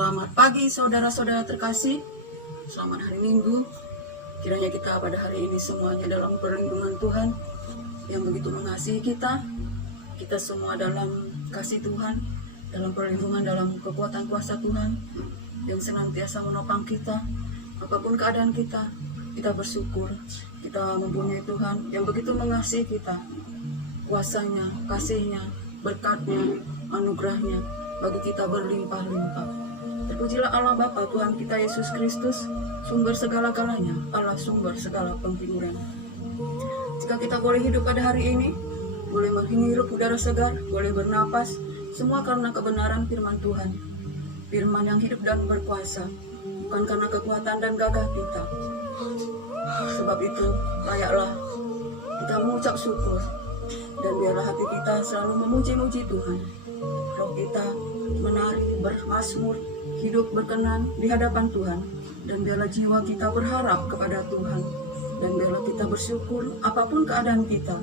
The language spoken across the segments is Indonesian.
Selamat pagi saudara-saudara terkasih. Selamat hari Minggu. Kiranya kita pada hari ini semuanya dalam perlindungan Tuhan yang begitu mengasihi kita. Kita semua dalam kasih Tuhan, dalam perlindungan, dalam kekuatan kuasa Tuhan yang senantiasa menopang kita. Apapun keadaan kita, kita bersyukur. Kita mempunyai Tuhan yang begitu mengasihi kita. Kuasanya, kasihnya, berkatnya, anugerahnya bagi kita berlimpah-limpah. Terpujilah Allah Bapa Tuhan kita Yesus Kristus, sumber segala-galanya, Allah sumber segala penghiburan. Jika kita boleh hidup pada hari ini, boleh menghirup udara segar, boleh bernapas, semua karena kebenaran firman Tuhan. Firman yang hidup dan berkuasa, bukan karena kekuatan dan gagah kita. Sebab itu, layaklah kita mengucap syukur, dan biarlah hati kita selalu memuji-muji Tuhan. Roh kita menari, bermazmur, hidup berkenan di hadapan Tuhan, dan biarlah jiwa kita berharap kepada Tuhan, dan biarlah kita bersyukur apapun keadaan kita,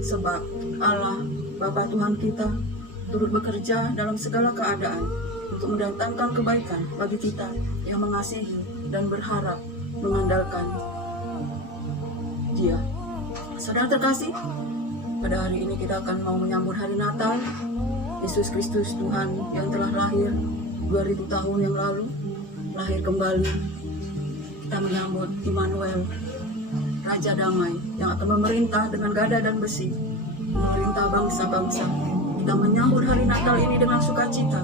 sebab Allah Bapa Tuhan kita turut bekerja dalam segala keadaan untuk mendatangkan kebaikan bagi kita yang mengasihi dan berharap mengandalkan Dia. Saudara terkasih, pada hari ini kita akan mau menyambut hari Natal. Yesus Kristus Tuhan yang telah lahir 2000 tahun yang lalu, lahir kembali. Kita menyambut Immanuel, Raja Damai yang akan memerintah dengan gada dan besi, memerintah bangsa-bangsa. Kita menyambut hari Natal ini dengan sukacita,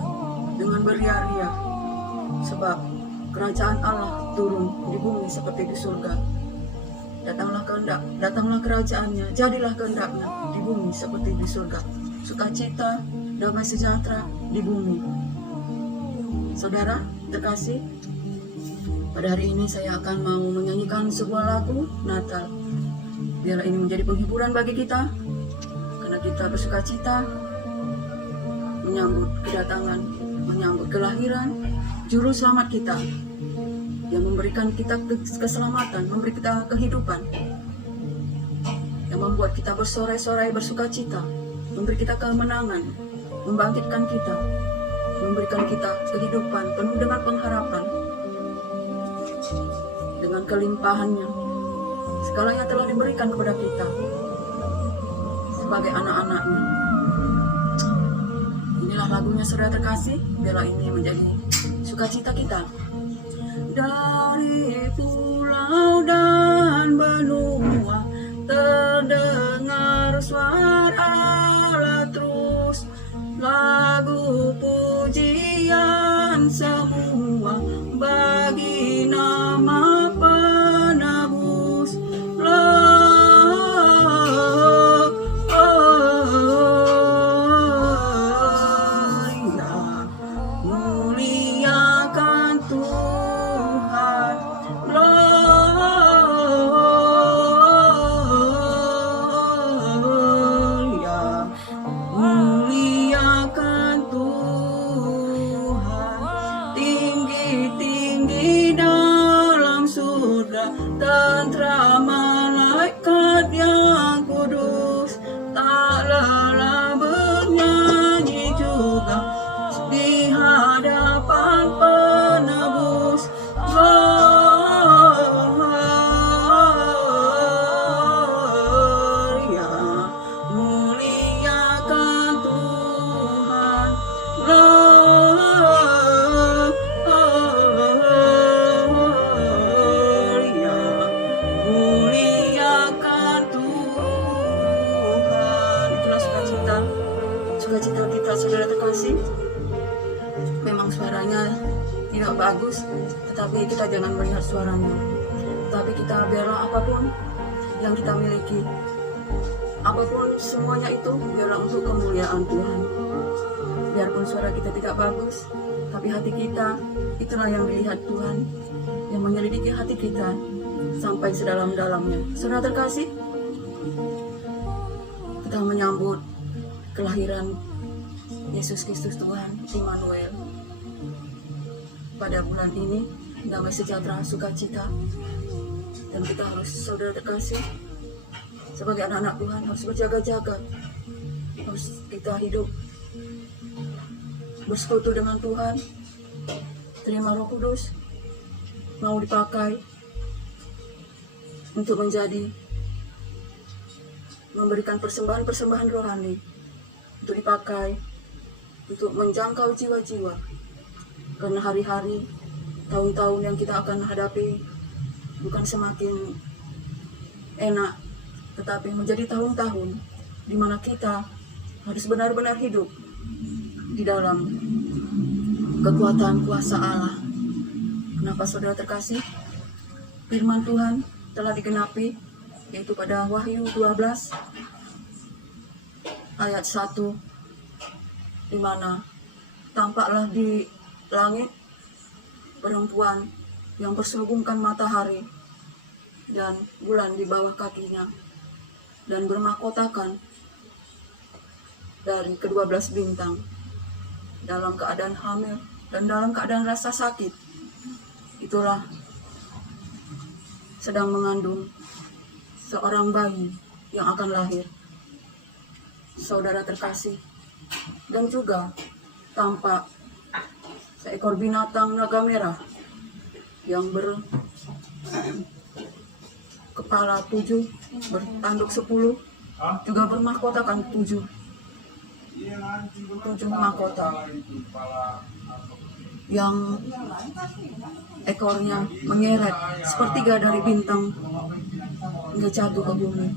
dengan beria-ria, sebab kerajaan Allah turun di bumi seperti di surga. Datanglah kerajaannya, jadilah kehendaknya di bumi seperti di surga. Sukacita, damai sejahtera di bumi. Saudara terkasih, pada hari ini saya akan mau menyanyikan sebuah lagu Natal. Biarlah ini menjadi penghiburan bagi kita, karena kita bersukacita menyambut kedatangan, menyambut kelahiran Juru Selamat kita, yang memberikan kita keselamatan, memberi kita kehidupan, yang membuat kita bersorai-sorai bersukacita, memberi kita kemenangan, membangkitkan kita, memberikan kita kehidupan penuh dengan pengharapan, dengan kelimpahannya. Segalanya telah diberikan kepada kita sebagai anak-anaknya. Inilah lagunya saudara terkasih, biarlah ini menjadi sukacita kita. Dari pulau dan benua terdengar suara Allah terus, lagu pujian semua bagi nama penebus. Muliakan Tuhan, muliakan Tuhan, tinggi-tinggi dalam surga, tentera malaikat yang kudus, tak lelah bernyanyi juga di hadapan penebus. Gloria, muliakan Tuhan. Gloria, muliakan Tuhan. Itulah sukacita kita saudara terkasih. Memang suaranya tidak bagus, tetapi kita jangan melihat suaranya. Tapi kita biarlah apapun yang kita miliki, apapun semuanya itu, biarlah untuk kemuliaan Tuhan. Biarpun suara kita tidak bagus, tapi hati kita, itulah yang dilihat Tuhan, yang menyelidiki hati kita sampai sedalam-dalamnya. Saudara terkasih, kita menyambut kelahiran Yesus Kristus Tuhan, Immanuel. Pada bulan ini, damai sejahtera, sukacita, dan kita harus, saudara terkasih, sebagai anak-anak Tuhan harus berjaga-jaga, harus kita hidup bersekutu dengan Tuhan, terima Roh Kudus mau dipakai untuk memberikan persembahan-persembahan rohani, untuk dipakai untuk menjangkau jiwa-jiwa. Karena hari-hari, tahun-tahun yang kita akan hadapi bukan semakin enak, tetapi menjadi tahun-tahun di mana kita harus benar-benar hidup di dalam kekuatan kuasa Allah. Kenapa saudara terkasih? Firman Tuhan telah digenapi, yaitu pada Wahyu 12 ayat 1, di mana tampaklah di langit perempuan yang berselubungkan matahari dan bulan di bawah kakinya, dan bermahkotakan dari ke-12 bintang, dalam keadaan hamil dan dalam keadaan rasa sakit. Itulah sedang mengandung seorang bayi yang akan lahir, saudara terkasih. Dan juga tampak seekor binatang naga merah yang berkepala 7, bertanduk 10, juga bermahkotakan 7 mahkota, yang ekornya menyeret sepertiga dari bintang hingga jatuh ke bumi.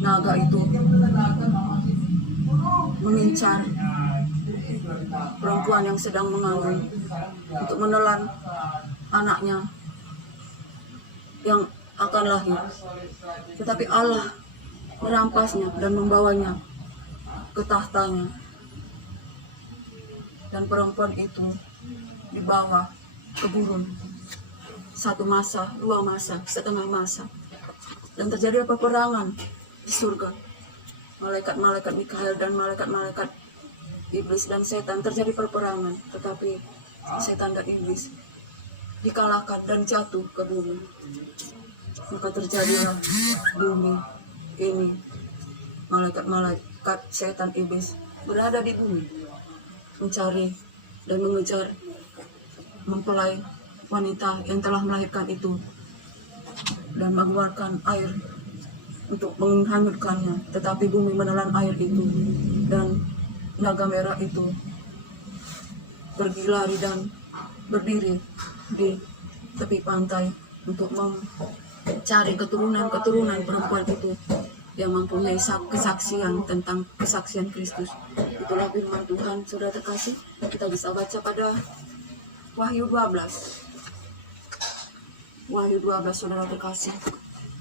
Naga itu mengincar perempuan yang sedang mengandung untuk menelan anaknya yang akan lahir. Tetapi Allah merampasnya dan membawanya ke tahtanya. Dan perempuan itu dibawa ke gurun. 1 masa, 2 masa, setengah masa. Dan terjadi peperangan di surga. Malaikat-malaikat Mikael dan malaikat-malaikat iblis dan setan, terjadi perperangan. Tetapi setan dan iblis dikalahkan dan jatuh ke bumi. Maka terjadilah bumi ini. Malaikat-malaikat setan iblis berada di bumi, mencari dan mengejar mempelai wanita yang telah melahirkan itu, dan mengeluarkan air untuk menghanyutkannya. Tetapi bumi menelan air itu, dan naga merah itu pergi lari dan berdiri di tepi pantai untuk mencari keturunan perempuan itu yang mempunyai kesaksian tentang kesaksian Kristus. Itulah firman Tuhan, saudara terkasih. Kita bisa baca pada Wahyu 12. Wahyu 12, saudara terkasih,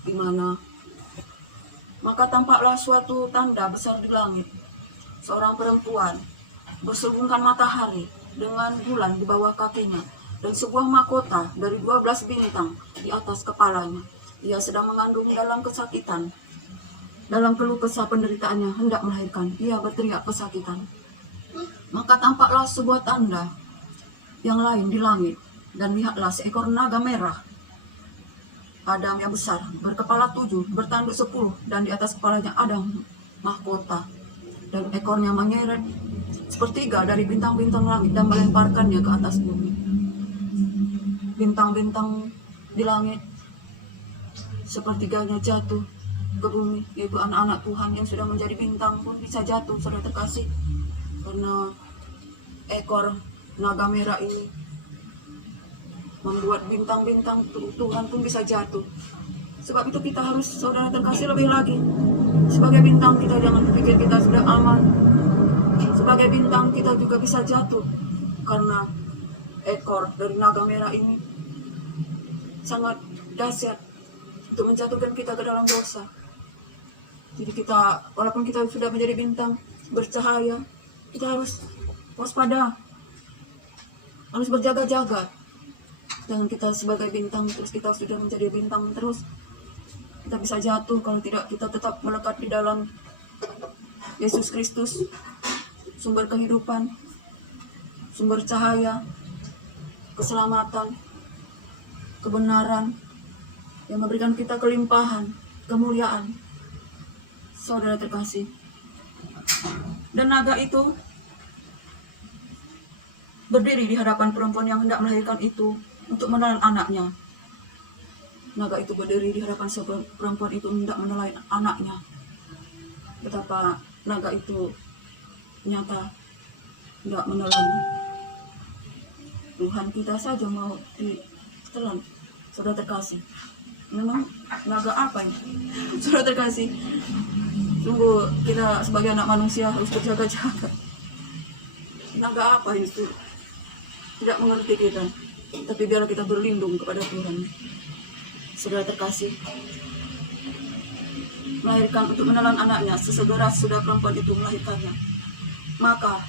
di mana maka tampaklah suatu tanda besar di langit, seorang perempuan berselubungkan matahari dengan bulan di bawah kakinya, dan sebuah mahkota dari 12 bintang di atas kepalanya. Ia sedang mengandung dalam kesakitan, dalam keluh kesah penderitaannya hendak melahirkan. Ia berteriak kesakitan. Maka tampaklah sebuah tanda yang lain di langit, dan lihatlah seekor naga merah, Adam yang besar, berkepala 7, bertanduk 10, dan di atas kepalanya ada mahkota, dan ekornya menyeret sepertiga dari bintang-bintang langit dan melemparkannya ke atas bumi. Bintang-bintang di langit sepertiganya jatuh ke bumi, yaitu anak-anak Tuhan yang sudah menjadi bintang pun bisa jatuh, saudara terkasih, karena ekor naga merah ini membuat bintang-bintang Tuhan pun bisa jatuh. Sebab itu kita harus, saudara terkasih, lebih lagi sebagai bintang kita jangan berpikir kita sudah aman. Sebagai bintang kita juga bisa jatuh, karena ekor dari naga merah ini sangat dahsyat untuk menjatuhkan kita ke dalam dosa. Jadi kita, walaupun kita sudah menjadi bintang bercahaya, kita harus waspada, harus berjaga-jaga. Jangan kita sebagai bintang terus kita sudah menjadi bintang terus, kita bisa jatuh kalau tidak kita tetap melekat di dalam Yesus Kristus, sumber kehidupan, sumber cahaya, keselamatan, kebenaran yang memberikan kita kelimpahan, kemuliaan, saudara terkasih. Dan naga itu berdiri di hadapan perempuan yang hendak melahirkan itu untuk menelan anaknya. Naga itu berdiri di hadapan perempuan itu hendak menelan anaknya. Betapa naga itu nyata hendak menelan. Tuhan kita saja mau ditelan, saudara terkasih. Memang naga apa ini? Saudara terkasih, sungguh kita sebagai anak manusia harus berjaga-jaga. Naga apa ini tuh? Tidak mengerti kita, tapi biarlah kita berlindung kepada Tuhan. Saudara terkasih, melahirkan untuk menelan anaknya, sesegera sudah perempuan itu melahirkannya, maka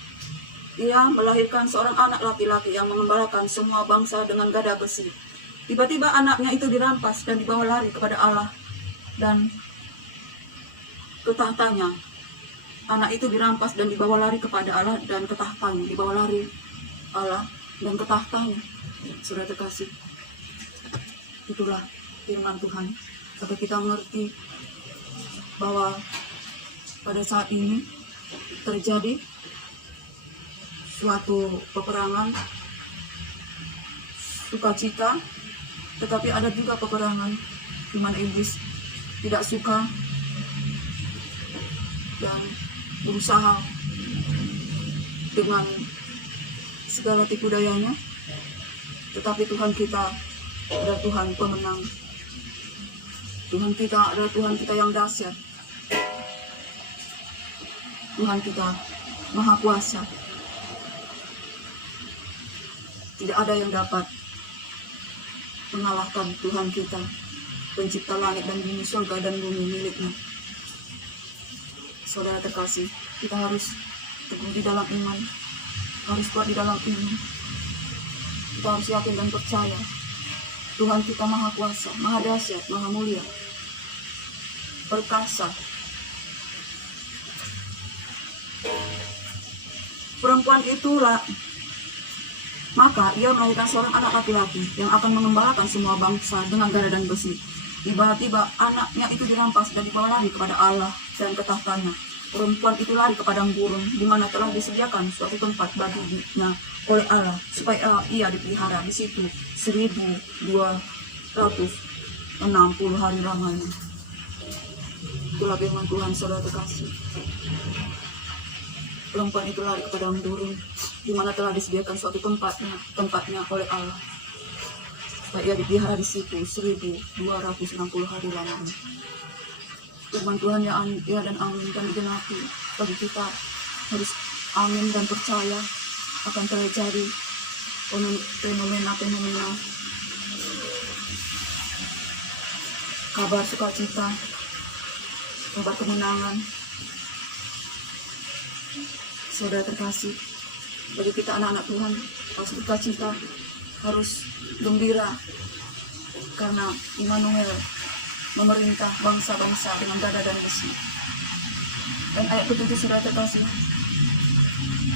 ia melahirkan seorang anak laki-laki yang mengembalakan semua bangsa dengan gada besi. Tiba-tiba anaknya itu dirampas dan dibawa lari kepada Allah dan ke tahtanya. Anak itu dirampas dan dibawa lari kepada Allah dan ke tahtanya. Dibawa lari Allah dan ke tahtanya. Saudara terkasih, itulah firman Tuhan. Supaya kita mengerti bahwa pada saat ini terjadi suatu peperangan, sukacita, tetapi ada juga peperangan di mana iblis tidak suka dan berusaha dengan segala tipu dayanya. Tetapi Tuhan kita adalah Tuhan pemenang. Tuhan kita adalah Tuhan kita yang dahsyat. Tuhan kita Maha Kuasa. Tidak ada yang dapat mengalahkan Tuhan kita, pencipta langit dan bumi, surga dan bumi miliknya. Saudara terkasih, kita harus teguh di dalam iman, harus kuat di dalam iman. Kita harus yakin dan percaya Tuhan kita Maha Kuasa, Maha Dahsyat, Maha Mulia, perkasa. Perempuan itulah, maka ia melahirkan seorang anak laki-laki yang akan mengembalakan semua bangsa dengan gada dan besi. Tiba-tiba anaknya itu dirampas dan dibawa lari kepada Allah dan ke tahtanya. Perempuan itu lari ke padang gurun, di mana telah disediakan suatu tempat baginya oleh Allah, supaya ia dipelihara di situ 1260 hari lamanya. Itulah firman Tuhan, saudara terkasih. Perempuan itu lari ke padang gurun, di mana telah disediakan suatu tempatnya oleh Allah, supaya ia dipelihara di situ 1260 hari lamanya. Firman Tuhan yang ya dan amin dan digenapi bagi kita, harus amin dan percaya akan terjadi fenomena kabar sukacita, kabar kemenangan. Saudara terkasih, bagi kita anak-anak Tuhan harus sukacita, harus gembira, karena Immanuel memerintah bangsa-bangsa dengan gada dan besi. Dan ayat ke-7, saudara terkasih,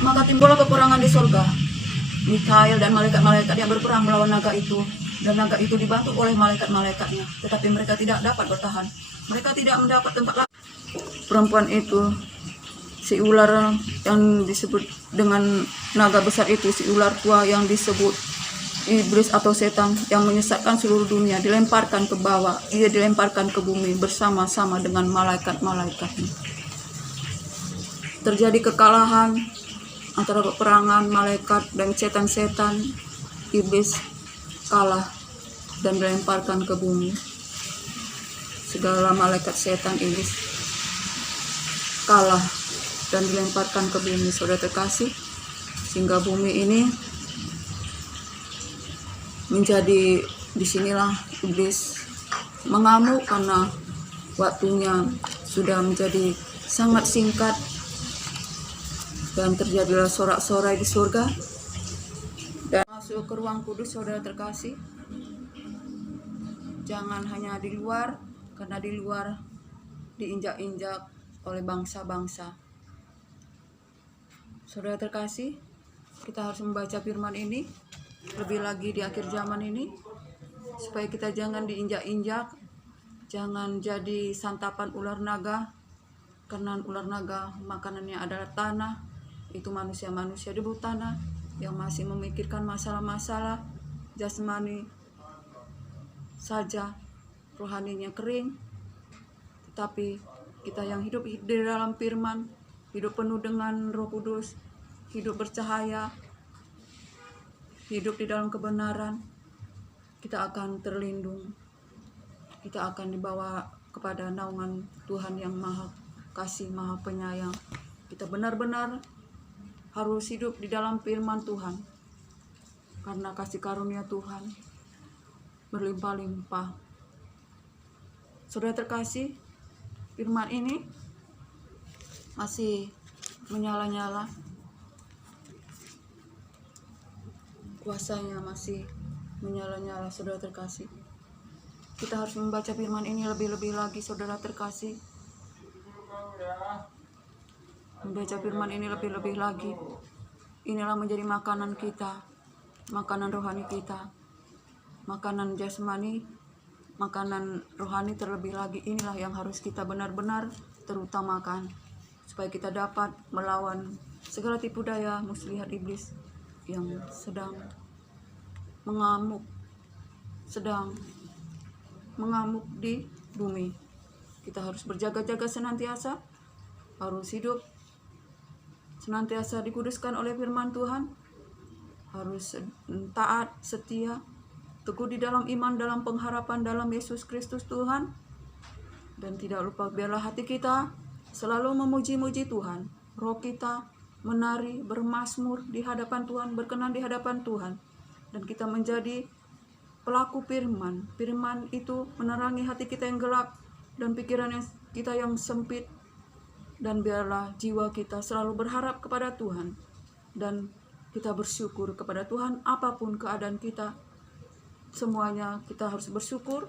maka timbullah peperangan di surga. Mikael dan malaikat-malaikat yang berperang melawan naga itu, dan naga itu dibantu oleh malaikat-malaikatnya, tetapi mereka tidak dapat bertahan. Mereka tidak mendapat tempat lagi. Perempuan itu, si ular yang disebut dengan naga besar itu, si ular tua yang disebut iblis atau setan yang menyesatkan seluruh dunia, dilemparkan ke bawah. Ia dilemparkan ke bumi bersama-sama dengan malaikat-malaikatnya. Terjadi kekalahan antara peperangan malaikat dan setan-setan. Iblis kalah dan dilemparkan ke bumi. Segala malaikat setan iblis kalah dan dilemparkan ke bumi, saudara terkasih, sehingga bumi ini menjadi, disinilah iblis mengamuk karena waktunya sudah menjadi sangat singkat, dan terjadilah sorak-sorai di surga dan masuk ke ruang kudus. Saudara terkasih, jangan hanya di luar, karena di luar diinjak-injak oleh bangsa-bangsa. Saudara terkasih, kita harus membaca firman ini lebih lagi di akhir zaman ini, supaya kita jangan diinjak-injak, jangan jadi santapan ular naga, karena ular naga makanannya adalah tanah, itu manusia-manusia debu tanah, yang masih memikirkan masalah-masalah jasmani saja, rohaninya kering. Tetapi kita yang hidup di dalam firman, hidup penuh dengan Roh Kudus, hidup bercahaya, hidup di dalam kebenaran, kita akan terlindung. Kita akan dibawa kepada naungan Tuhan yang Maha Kasih, Maha Penyayang. Kita benar-benar harus hidup di dalam firman Tuhan, karena kasih karunia Tuhan berlimpah-limpah. Saudara terkasih, firman ini masih menyala-nyala, kuasanya masih menyala-nyala. Saudara terkasih, kita harus membaca firman ini lebih-lebih lagi. Saudara terkasih, membaca firman ini lebih-lebih lagi. Inilah menjadi makanan kita, makanan rohani kita, makanan jasmani, makanan rohani terlebih lagi. Inilah yang harus kita benar-benar terutamakan, supaya kita dapat melawan segala tipu daya muslihat iblis yang sedang mengamuk di bumi. Kita harus berjaga-jaga senantiasa, harus hidup senantiasa dikuduskan oleh firman Tuhan, harus taat, setia, teguh di dalam iman, dalam pengharapan dalam Yesus Kristus Tuhan. Dan tidak lupa, biarlah hati kita selalu memuji-muji Tuhan, roh kita menari, bermazmur di hadapan Tuhan, berkenan di hadapan Tuhan. Dan kita menjadi pelaku firman. Firman itu menerangi hati kita yang gelap dan pikiran kita yang sempit. Dan biarlah jiwa kita selalu berharap kepada Tuhan, dan kita bersyukur kepada Tuhan apapun keadaan kita. Semuanya kita harus bersyukur,